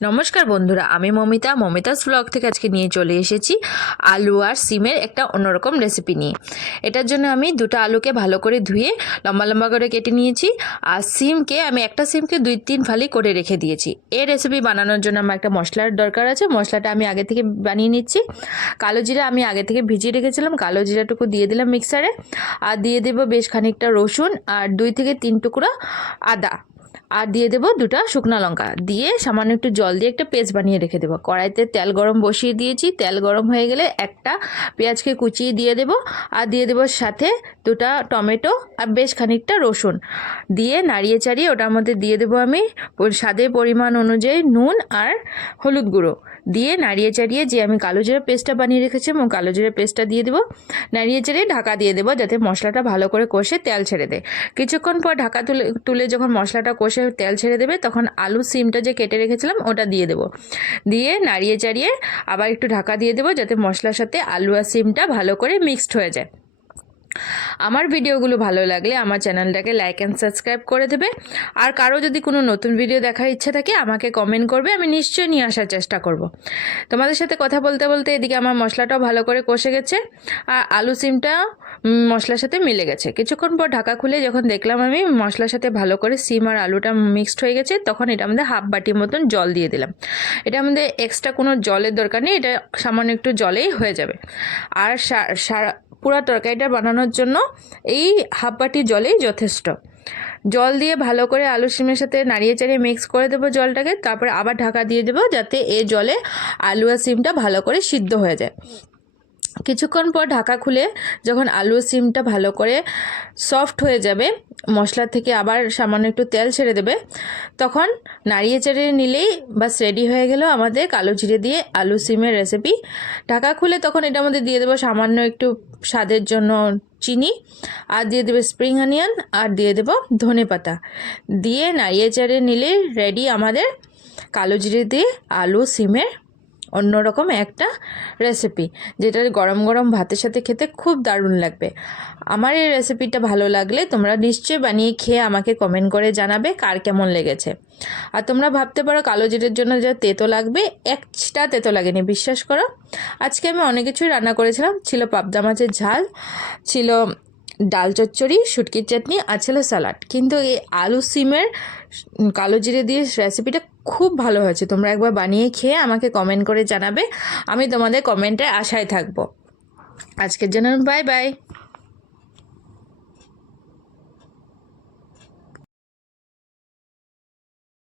নমস্কার বন্ধুরা, আমি মমিতাস ব্লগ থেকে আজকে নিয়ে চলে এসেছি আলু আর সিমের একটা অন্যরকম রেসিপি নিয়ে। এটার জন্য আমি দুটো আলুকে ভালো করে ধুয়ে লম্বা লম্বা করে কেটে নিয়েছি। আর সিমকে আমি একটা সিমকে 2-3 ফালি করে রেখে দিয়েছি। এই রেসিপি বানানোর জন্য আমার একটা মশলার দরকার আছে। মশলাটা আমি আগে থেকে বানিয়ে নিচ্ছি। কালো জিরা আমি আগে থেকে ভিজিয়ে রেখেছিলাম, কালো জিরাটুকু দিয়ে দিলাম মিক্সারে। আর দিয়ে দেবো বেশ খানিকটা রসুন আর 2 থেকে 3 টুকরা আদা। আর দিয়ে দেবো 2টা শুকনো লঙ্কা, দিয়ে সামান্য একটু জল দিয়ে একটা পেস্ট বানিয়ে রেখে দেবো। কড়াইতে তেল গরম বসিয়ে দিয়েছি। তেল গরম হয়ে গেলে একটা পেঁয়াজকে কুচিয়ে দিয়ে দেবো। আর দিয়ে দেবো সাথে 2টা টমেটো আর বেশ খানিকটা রসুন দিয়ে নাড়িয়ে চাড়িয়ে ওটার মধ্যে দিয়ে দেবো আমি স্বাদের পরিমাণ অনুযায়ী নুন আর হলুদ গুঁড়ো দিয়ে নাড়িয়ে চাড়িয়ে যে আমি কালো জিরা পেস্টটা বানিয়ে রেখেছিলাম কালো জিরা পেস্টটা দিয়ে দেবো। নাড়িয়ে চাড়িয়ে ঢাকা দিয়ে দেবো যাতে মশলাটা ভালো করে কষে তেল ছেড়ে দেয়। কিছুক্ষণ পর ঢাকা তুলে যখন মশলাটা কষে তেল ছেড়ে দেবে তখন আলু সিমটা যে কেটে রেখেছিলাম ওটা দিয়ে দেবো। দিয়ে নাড়িয়ে চাড়িয়ে আবার একটু ঢাকা দিয়ে দেবো যাতে মশলার সাথে আলু আর সিমটা ভালো করে মিক্সড হয়ে যায়। আমার ভিডিওগুলো ভালো লাগলে আমার চ্যানেলটাকে লাইক অ্যান্ড সাবস্ক্রাইব করে দেবে। আর কারো যদি কোনো নতুন ভিডিও দেখার ইচ্ছা থাকে আমাকে কমেন্ট করবে, আমি নিশ্চয়ই নিয়ে আসার চেষ্টা করব। তোমাদের সাথে কথা বলতে বলতে এদিকে আমার মশলাটাও ভালো করে কষে গেছে আর আলু সিমটা মশলার সাথে মিলে গেছে। কিছুক্ষণ পর ঢাকা খুলে যখন দেখলাম আমি মশলার সাথে ভালো করে সিম আর আলুটা মিক্সড হয়ে গেছে তখন এটা আমাদের হাফ বাটির মতন জল দিয়ে দিলাম। এটা আমাদের এক্সট্রা কোনো জলের দরকার নেই, এটা সামান্য একটু জলেই হয়ে যাবে। আর পুরো তরকারিটা বানানোর জন্য এই হাফ বাটি জলেই যথেষ্ট। জল দিয়ে ভালো করে আলু সিমের সাথে নাড়িয়ে চাড়িয়ে মিক্স করে দেবো জলটাকে, তারপরে আবার ঢাকা দিয়ে দেবো যাতে এই জলে আলু আর সিমটা ভালো করে সিদ্ধ হয়ে যায়। কিছুক্ষণ পর ঢাকা খুলে যখন আলু সিমটা ভালো করে সফট হয়ে যাবে, মশলা থেকে আবার সামান্য একটু তেল ছেড়ে দেবে, তখন নাড়িয়ে চাড়িয়ে নিলেই বাস রেডি হয়ে গেল আমাদের কালো জিরে দিয়ে আলু সিমের রেসিপি। ঢাকা খুলে তখন এটার মধ্যে দিয়ে দেবো সামান্য একটু স্বাদের জন্য চিনি, আর দিয়ে দেবে স্প্রিং অনিয়ন, আর দিয়ে দেবো ধনে পাতা। দিয়ে নাড়িয়ে চাড়িয়ে নিলে রেডি আমাদের কালো জিরে দিয়ে আলু সিমের অন্যরকম একটা রেসিপি, যেটা গরম গরম ভাতের সাথে খেতে খুব দারুণ লাগবে। আমার এই রেসিপিটা ভালো লাগলে তোমরা নিশ্চয়ই বানিয়ে খেয়ে আমাকে কমেন্ট করে জানাবে কার কেমন লেগেছে। আর তোমরা ভাবতে পারো কালো জিরের জন্য যা তেতো লাগবে, একটা তেতো লাগেনি, বিশ্বাস করো। আজকে আমি অনেক কিছুই রান্না করেছিলাম। ছিল পাবদা মাছের ঝাল, ছিল ডাল চচ্চড়ি, শুটকির চাটনি, আর ছিল স্যালাড। কিন্তু এই আলু সিমের কালো জিরে দিয়ে রেসিপিটা খুব ভালো হয়েছে। তোমরা একবার বানিয়ে খেয়ে আমাকে কমেন্ট করে জানাবে, আমি তোমাদের কমেন্টে আশায় থাকবো। আজকের জন্য বাই বাই।